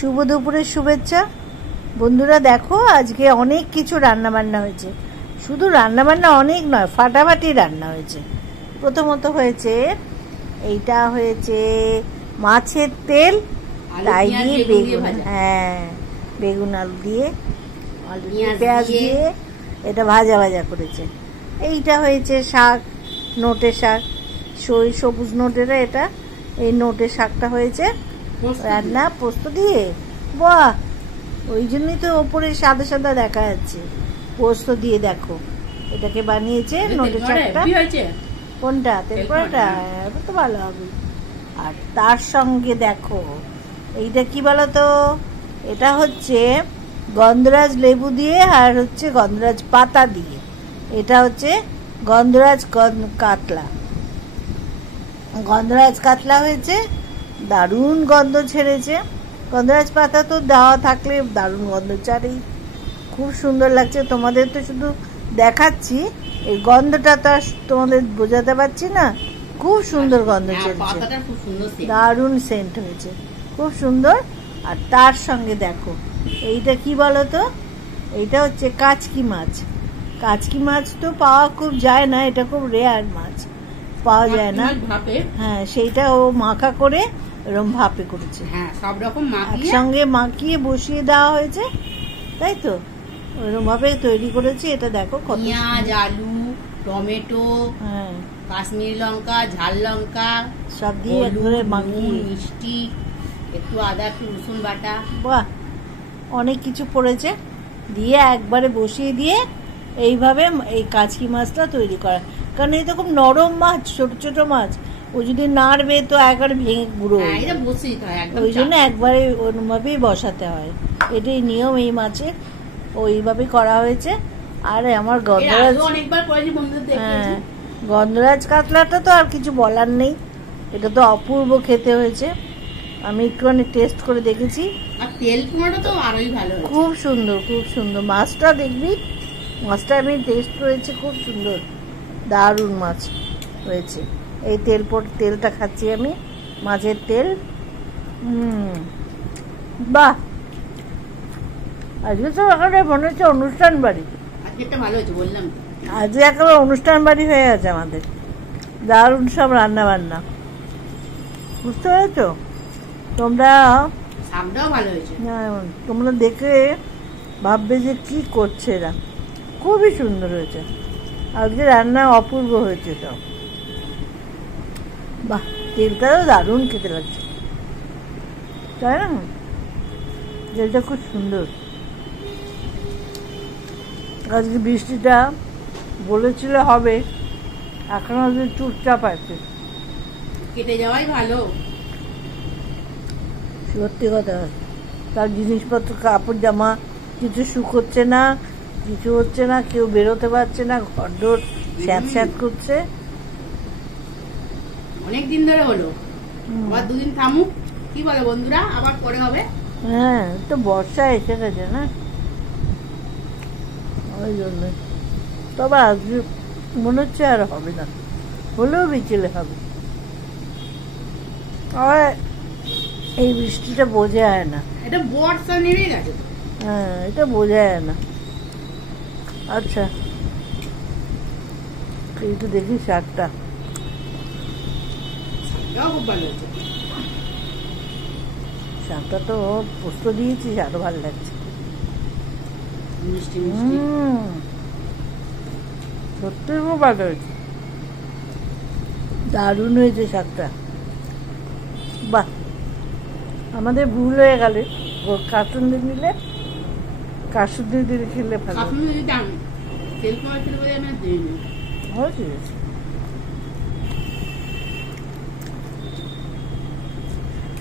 শুভ দুপুরের শুভেচ্ছা বন্ধুরা। দেখো আজকে অনেক কিছু রান্না বান্না হয়েছে, শুধু রান্না বান্না অনেক নয়, ফাটাফাটি রান্না হয়েছে। প্রথমত হয়েছে এইটা হয়েছে মাছের তেল, তাই দিয়ে বেগুন, হ্যাঁ বেগুন আলু দিয়ে পেঁয়াজ দিয়ে এটা ভাজা ভাজা করেছে। এইটা হয়েছে শাক, নোটে শাক, সবুজ নোটেরা, এটা এই নোটে শাকটা হয়েছে রান্না পোস্ত দিয়ে। বাহ, ওই জন্যই তো ওপরে সাদা সাদা দেখা যাচ্ছে, পোস্ত দিয়ে। দেখো এটাকে বানিয়েছে নোটে শাকটা। কোনটা? তেল পরোটা, এটা তো ভালো হবে। আর তার সঙ্গে দেখো এইটা কি বলো তো, এটা হচ্ছে গন্ধরাজ লেবু দিয়ে আর হচ্ছে গন্ধরাজ পাতা দিয়ে। এটা হচ্ছে গন্ধরাজ কাতলা, গন্ধরাজ কাতলা হয়েছে, দারুণ গন্ধ ছেড়েছে। গন্ধরাজ পাতা তো দেওয়া থাকলে দারুণ গন্ধ ছাড়েই, খুব সুন্দর লাগছে। তোমাদের তো শুধু দেখাচ্ছি, এই গন্ধটা তো আর তোমাদের বোঝাতে পারছি না। খুব সুন্দর গন্ধ ছেড়েছে, দারুণ সেন্ট হয়েছে, খুব সুন্দর। আর তার সঙ্গে দেখো এইটা কি বলো তো, এইটা হচ্ছে কাচকি মাছ। কাচকি মাছ তো পাওয়া খুব যায় না, এটা খুব রেয়ার মাছ, পাওয়া যায় না। হ্যাঁ, সেইটা ও মাখা করে এরকম ভাপে করেছে, সব রকম একসঙ্গে মাখিয়ে বসিয়ে দেওয়া হয়েছে, তাই তো ওইরকম ভাবে তৈরি করেছে। এটা দেখো পেঁয়াজ, আলু, টমেটো, হ্যাঁ কাশ্মীরি লঙ্কা, ঝাল লঙ্কা সব দিয়ে একবারে মাখিয়ে, মিষ্টি, একটু আদা, একটু রসুন বাটা, বাহ অনেক কিছু পড়েছে দিয়ে একবারে বসিয়ে দিয়ে এইভাবে এই কাচকি মাছটা তৈরি করা। কারণ এই তো খুব নরম মাছ, ছোট ছোট মাছ, ও যদি নাড়বে তো একবারে ভেঙে গুঁড়ো, ওই জন্য একবারে ওইভাবেই বসাতে হয়। এটাই নিয়ম এই মাছের, ওইভাবে করা হয়েছে। আর আমার গন্ধরাজ, হ্যাঁ গন্ধরাজ কাতলাটা তো আর কিছু বলার নেই, এটা তো অপূর্ব খেতে হয়েছে। আমি একটুখানি টেস্ট করে দেখেছি, খুব সুন্দর, খুব সুন্দর। মাছটা দেখবি, মাছটা আমি টেস্ট করেছি, খুব সুন্দর, দারুণ মাছ হয়েছে। এই তেলটা খাচ্ছি আমি, মাছের তেল। বাহ, আজকে তো এখানে মনে হচ্ছে অনুষ্ঠান বাড়ি, আজকে একেবারে অনুষ্ঠান বাড়ি হয়ে গেছে আমাদের। দারুণ সব রান্না বান্না, বুঝতে পেরেছো তোমরা? তোমরা দেখে ভাববে যে কি করছে এরা, খুবই সুন্দর হয়েছে আজকে রান্না, অপূর্ব হয়েছে সব। বাহ, তেলটাও দারুণ খেতে লাগছে, তাই না? তেলটা খুব সুন্দর। আজকে বৃষ্টিটা বলেছিল হবে, এখনো চুপচাপ আছে, কেটে যাওয়াই ভালো। সত্যি কথা, তার জিনিসপত্র, কাপড় জামা কিছু শুকোচ্ছে না, কিছু হচ্ছে না, কেউ বেরোতে পারছে না, ঘরদোর স্যাঁত স্যাঁত করছে। অনেকদিন ধরে হলো, আবার দুদিন থামুক, কি বলে বন্ধুরা, আবার পরে হবে। হ্যাঁ, তো বর্ষা এসে গেছে না, ওই জন্য। তবে আজকে মনে হচ্ছে আর হবে না, হলেও বিকেলে হবে। আর এই বৃষ্টিটা বোঝা যায় না, এটা বর্ষা নেমে গেছে। হ্যাঁ, এটা বোঝা যায় না। আচ্ছা, একটু দেখি শাকটা, খুব ভালো হয়েছে। শাকটা তো পোস্ত দিয়েছিস, আরো ভালো লাগছে। সত্যি খুব ভালো হয়েছে, দারুণ হয়েছে শাকটা। বাহ, আমাদের ভুল হয়ে গেল, কাসুন্দি নিলে, কাসুন্দি দিয়ে খেলে ভালো হয়েছে।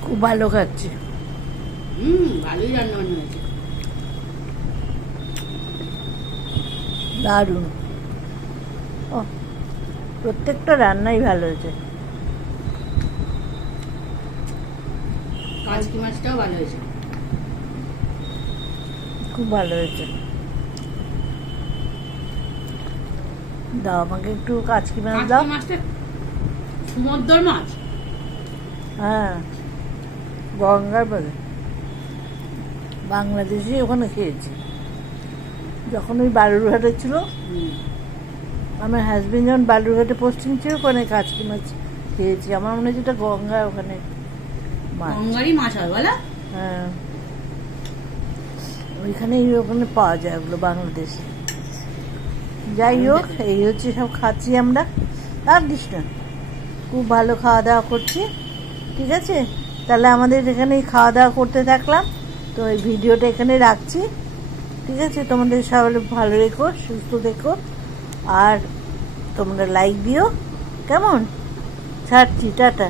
খুব ভালো খাচ্ছে, ভালোই রান্না বান্না হয়েছে, দারুণ। ও, প্রত্যেকটা রান্নাই ভালো হয়েছে। কাচকি মাছটাও ভালো হয়েছে, খুব ভালো হয়েছে। দাও আমাকে একটু কাচকি মাছ দাও। মাছটা সমুদ্র মাছ, হ্যাঁ গঙ্গার বলে, বাংলাদেশে ওখানে খেয়েছি যখন ওই বালুরঘাটে ছিল। আমার হাজবেন্ড যখন বালুরঘাটে পোস্টিং ছিল ওখানে কাচকি মাছ খেয়েছি। আমার মনে হচ্ছে এটা গঙ্গা ওখানে মাছ, গঙ্গারই মাছ হয় বলো। হ্যাঁ ওইখানে ওখানে পাওয়া যায় ওগুলো বাংলাদেশে। যাই হোক এই হচ্ছে সব খাচ্ছি আমরা। আর দিস না, খুব ভালো খাওয়া দাওয়া করছি। ঠিক আছে, তাহলে আমাদের এখানেই খাওয়া দাওয়া করতে থাকলাম। তো এই ভিডিওটা এখানে রাখছি। ঠিক আছে, তোমাদের সবাই ভালো রেখো, সুস্থ থেকো, আর তোমরা লাইক দিও। কেমন? ছাড়ছি, টাটা।